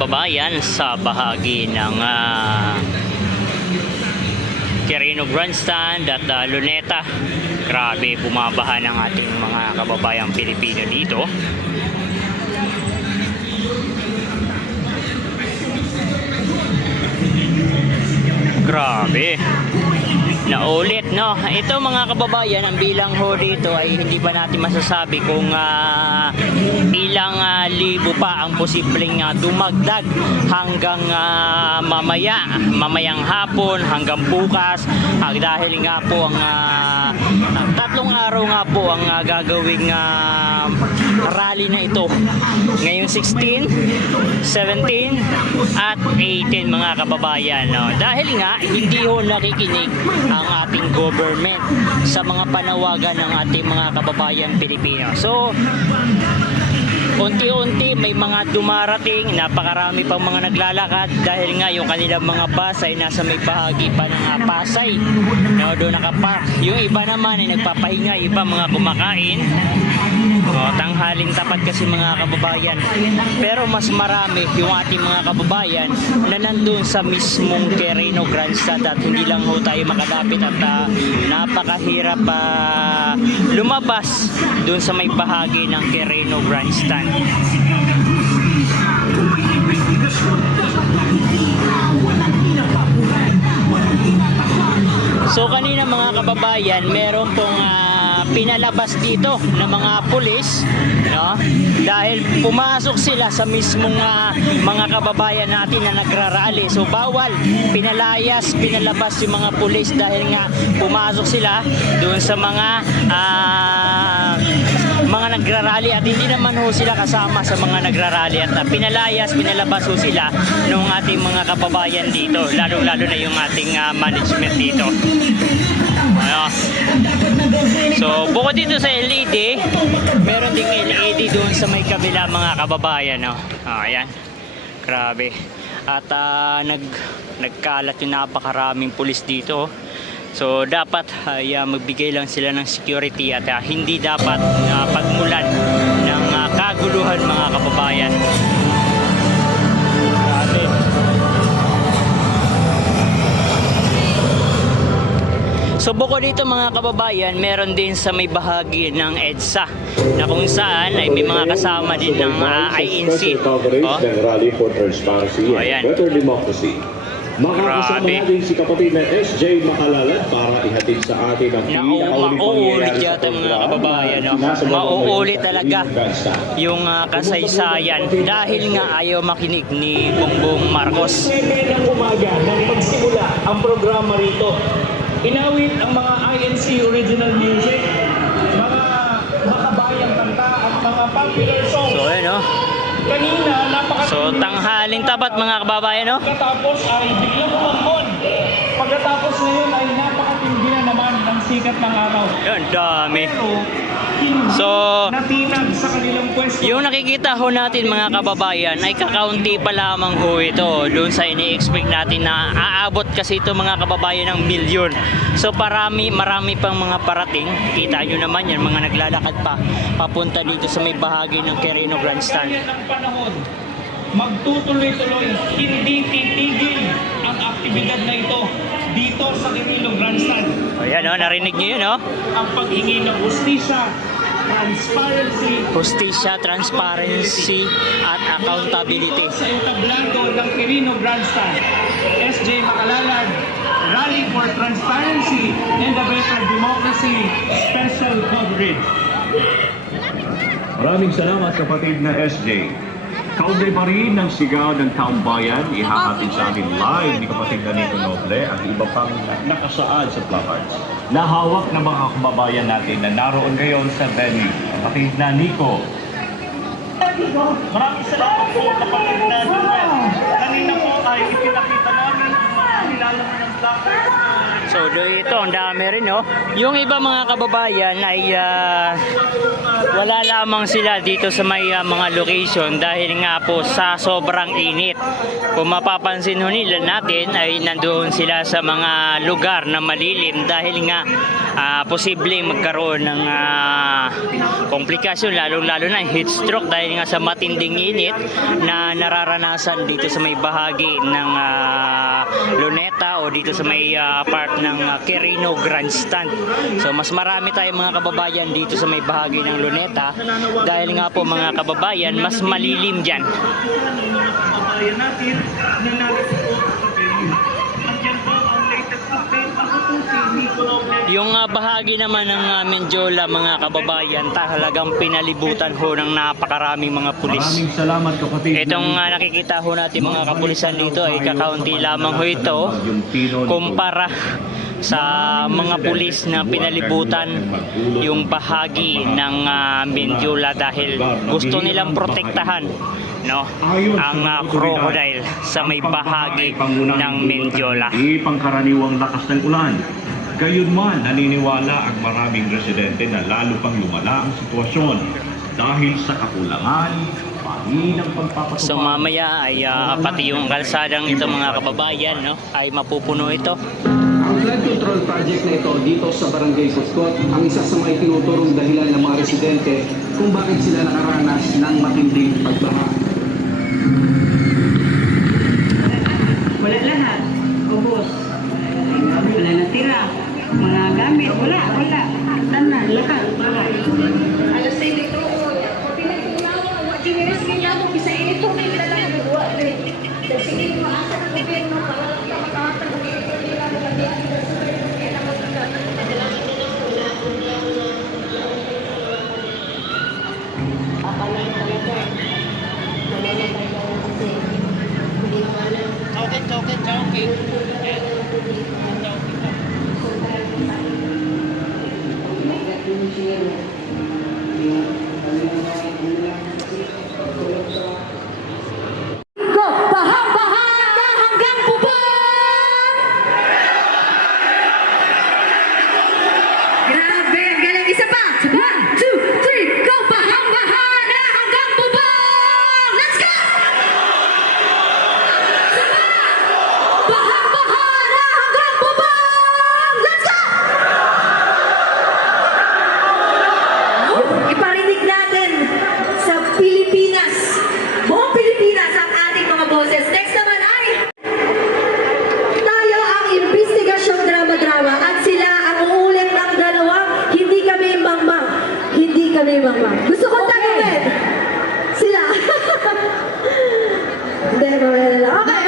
kababayan sa bahagi ng Quirino Grandstand at Luneta. Grabe, bumabaha ng ating mga kababayang Pilipino dito. Grabe. Naulit, no? Ito mga kababayan, ang bilang ho dito ay hindi pa natin masasabi kung ilang libo pa ang posibleng dumagdag hanggang mamayang hapon, hanggang bukas. Dahil nga po ang tatlong araw nga po ang gagawing rally na ito. Ngayon 16, 17 at 18 mga kababayan, no? Dahil nga hindi ho nakikinig ang ating government sa mga panawagan ng ating mga kababayan Pilipino. So unti-unti may mga dumarating, napakarami pang mga naglalakad dahil nga yung kanilang mga bus ay nasa may bahagi pa ng Pasay, no, doon nakapark. Yung iba naman ay nagpapahinga, iba mga kumakain. Tanghaling tapat kasi mga kababayan, pero mas marami yung ating mga kababayan na nandun sa mismong Quirino Grandstand at hindi lang ho tayo makalapit at napakahirap lumabas dun sa may bahagi ng Quirino Grandstand. So kanina mga kababayan, meron pong pinalabas dito ng mga pulis, no? Dahil pumasok sila sa mismong mga kababayan natin na nagrarally. So bawal, pinalabas yung mga pulis dahil nga pumasok sila doon sa mga nagrarally at hindi naman ho sila kasama sa mga nagrarally at pinalabas ho sila ng ating mga kababayan dito, lalo na yung ating management dito. So bukod dito sa LED, meron ding LED doon sa may kabila mga kababayan, no? Ayan, grabe. At nagkalat yung napakaraming pulis dito. So dapat magbigay lang sila ng security at hindi dapat pagmulan ng kaguluhan mga kababayan. Grabe. So bukod dito mga kababayan, meron din sa may bahagi ng EDSA na kung saan ay may mga kasama din ng INC. Rally for Transparency and Better Democracy. Makakasama natin si kapatid na SJ Makalalad para ihatid sa atin ang mauulit yata mga kababayan, no? Mauulit talaga yung kasaysayan dahil nga ayaw makinig ni Bongbong Marcos. Ng umaga nang magsimula ang programa rito, inawit ang mga INC original music, mga makabayang kanta at mga popular songs. So ayun, no? Kanina, so tanghaling tapat mga kababayan, no? Pagkatapos ay biglang umambon. Pagkatapos na yun ay napakatindi na naman ng sikat ng araw. Yun, dami. So natinag sa kanilang pwesto. yung nakikita ho natin mga kababayan ay kakaunti pa lamang ho ito doon sa ini-expect natin na aabot kasi ito mga kababayan ng milyon. So marami pang mga parating. Kita nyo naman yan, mga naglalakad pa papunta dito sa may bahagi ng Quirino Grandstand. Ng panahon, magtutuloy-tuloy, hindi titigil ang aktibidad na ito dito sa Quirino Grandstand. O yan, no? Narinig nyo yun, no? Ang paghingi ng hustisya, transparency at accountability. Sa entablado ng Quirino Grandstand, SJ Makalalad, Rally for Transparency and a Better Democracy Special Coverage. Maraming salamat kapatid na SJ. Kaugnay pa rin ng sigaw ng taong bayan, ihahatid sa atin live ni kapatid na Nico Noble at iba pang nakasaad sa placards na hawak ng mga kababayan natin na naroon ngayon sa venue. Kapatid na Nico. Maraming salamat po kapatid na Noel. Kanina po ay ipinakita namin ang nilalang ng placards. So dito ang dami rin, no? Yung iba mga kababayan ay wala lamang sila dito sa may mga location dahil nga po sa sobrang init. Kung mapapansin ho nila natin ay nandoon sila sa mga lugar na malilim dahil nga posibleng magkaroon ng komplikasyon, lalo na heat stroke dahil nga sa matinding init na nararanasan dito sa may bahagi ng Luneta o dito sa may part ng Quirino Grandstand. So mas marami tayong mga kababayan dito sa may bahagi ng Luneta dahil nga po mga kababayan mas malilim dyan. Kababayan natin na narito sa venue. Andiyan po ang latest update. Ako po si Nico Noble. Yung bahagi naman ng Mendiola mga kababayan, talagang pinalibutan ho ng napakaraming mga pulis. Maraming salamat kapatid. Itong nakikita ho natin mga kapulisan dito ay kakaunti lamang ho ito kumpara sa mga pulis na pinalibutan yung bahagi ng Mendiola dahil gusto nilang protektahan, no, ang crocodile sa may bahagi ng Mendiola. Di pangkaraniwang lakas ng ulan. Gayunman, naniniwala ang maraming residente na lalo pang lumala ang sitwasyon dahil sa kakulangan, pahinang pagpapatupad. So mamaya ay pati yung kalsadang ito mga kababayan, no, ay mapupuno ito. Ang flood control project na ito dito sa Barangay Suscot, ang isa sa mga itinuturong dahilan ng mga residente kung bakit sila nakaranas ng matinding pagbaha. Wala lahat. Ubos. Wala natira. Mga gamit. Wala. Tanan. Lahat. Wala. Alas 6 ito. Tiniris niya ako. Bisa ito. May nilalang dua. Sige, maasa ng gobyerno para makakatag ito nila nalagyan. Go! Baha-baha na hanggang bubong! Grabe, ang galing. Isa pa! 1, 2, 3, go! Baha-baha na hanggang bubong! Let's go! Isa pa! Baha-baha na hanggang bubong! Let's go! Iparinig natin sa Pilipinas. Buong Pilipinas ang ating mga boses. Next naman ay tayo ang investigasyong drama-drama at sila ang uulit ng dalawang hindi kami imbang-bang. Hindi kami imbang-bang. Gusto ko tanungin. Sila. Hindi, mamaya na lang. Okay.